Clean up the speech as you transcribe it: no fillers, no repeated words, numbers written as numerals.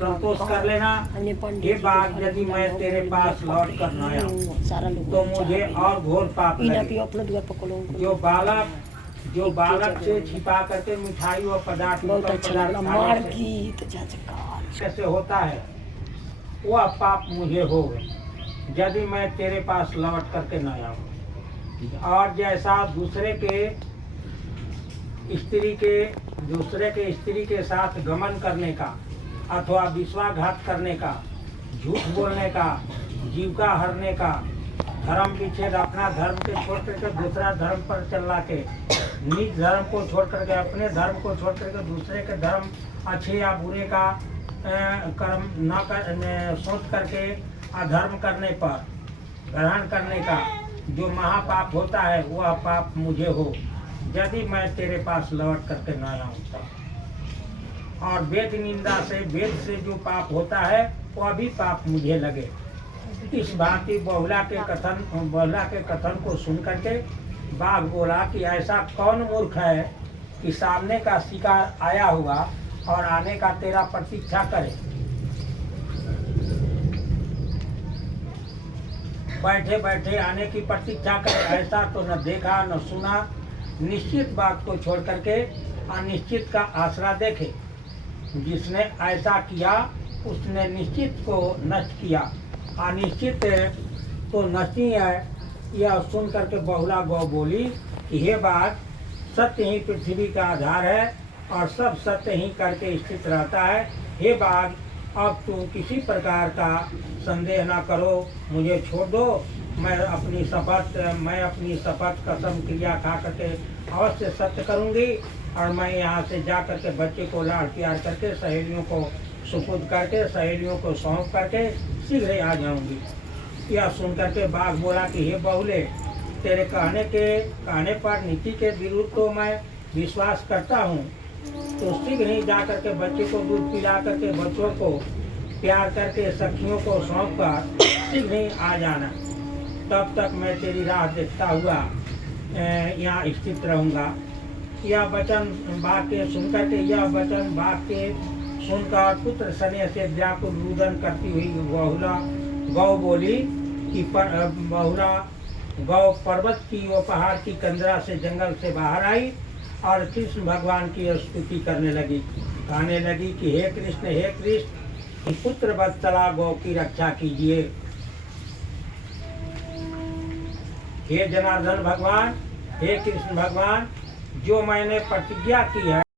संतोष कर लेना। ये बात यदि मैं तेरे पास लौट कर न आऊं तो मुझे और घोर पाप लगेगा। जो बालक से छिपा करके मिठाई और पदार्थ कैसे होता है वह पाप मुझे होगा यदि मैं तेरे पास लौट करके न आऊं। और जैसा दूसरे के स्त्री के साथ गमन करने का अथवा विश्वासघात करने का, झूठ बोलने का, जीविका हरने का, धर्म विच्छेद, अपना धर्म के छोड़ करके दूसरा धर्म पर चला के, निज धर्म को छोड़ करके अपने धर्म को छोड़ करके दूसरे के धर्म अच्छे या बुरे का कर्म न कर सोच करके अधर्म करने पर ग्रहण करने का जो महापाप होता है वह पाप मुझे हो यदि मैं तेरे पास लौट करके न आऊं तब। और वेद निंदा से, वेद से जो पाप होता है वह भी पाप मुझे लगे। इस भांति बहुला के कथन को सुन करके बाघ बोला कि ऐसा कौन मूर्ख है कि सामने का शिकार आया हुआ और आने का तेरा प्रतीक्षा करे। बैठे बैठे आने की प्रतीक्षा करे, ऐसा तो न देखा न सुना। निश्चित बात को छोड़ करके अनिश्चित का आसरा देखे। जिसने ऐसा किया उसने निश्चित को नष्ट किया, अनिश्चित तो नष्ट ही है। यह सुन करके बहुला गौ बोली कि हे बात, सत्य ही पृथ्वी का आधार है और सब सत्य ही करके स्थित रहता है। हे बाघ, अब तुम किसी प्रकार का संदेह ना करो, मुझे छोड़ दो। मैं अपनी शपथ कसम क्रिया खा करके अवश्य सत्य करूंगी और मैं यहाँ से जा करके बच्चे को लाड़ प्यार करके सहेलियों को सुपुर्द करके सहेलियों को सौंप करके शीघ्र ही आ जाऊंगी। यह सुन करके बाघ बोला कि हे बहुले, तेरे कहने पर नीति के विरुद्ध तो मैं विश्वास करता हूँ, तो शीघ्र ही जा करके बच्चे को दूध पिला करके बच्चों को प्यार करके सखियों को सौंप कर शीघ्र ही आ जाना। तब तक मैं तेरी राह देखता हुआ यहाँ स्थित रहूँगा। यह वचन बाघ के सुनकर पुत्र स्नेह से व्याकुल रुदन करती हुई गौ बोली कि बहुला गौ पर्वत की वो पहाड़ की कंदरा से जंगल से बाहर आई और कृष्ण भगवान की स्तुति करने लगी। कहने लगी कि हे कृष्ण, पुत्र वत्सला गौ की रक्षा कीजिए। हे जनार्दन भगवान, हे कृष्ण भगवान, जो मैंने प्रतिज्ञा की है